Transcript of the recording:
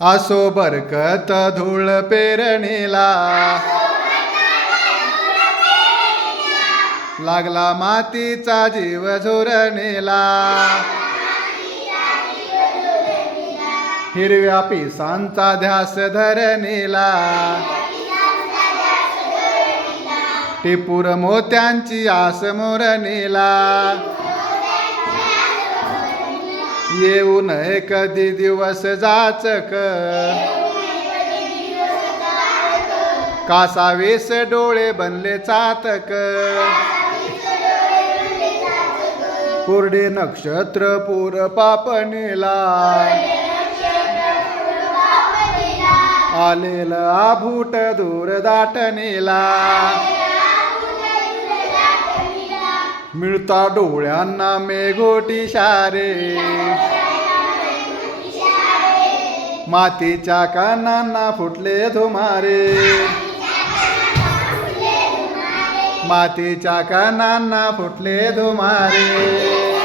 असो बरकत धूळ पेरणीला, लागला मातीचा जीव झुरणीला. हिरव्या पिसांचा ध्यास धरणीला, टिपूर मोत्यांची आस मोरणीला. येऊ नये कधी दिवस जाचक, कासावीस डोळे बनले चातक. कोरडे नक्षत्र पूर पापणीला, आलेल आभूट दूर दाटणीला. मिळता डोळ्यांना मेघोटी शारे, मातीच्या कानांना फुटले धुमारे. मातीच्या कानांना फुटले धुमारे.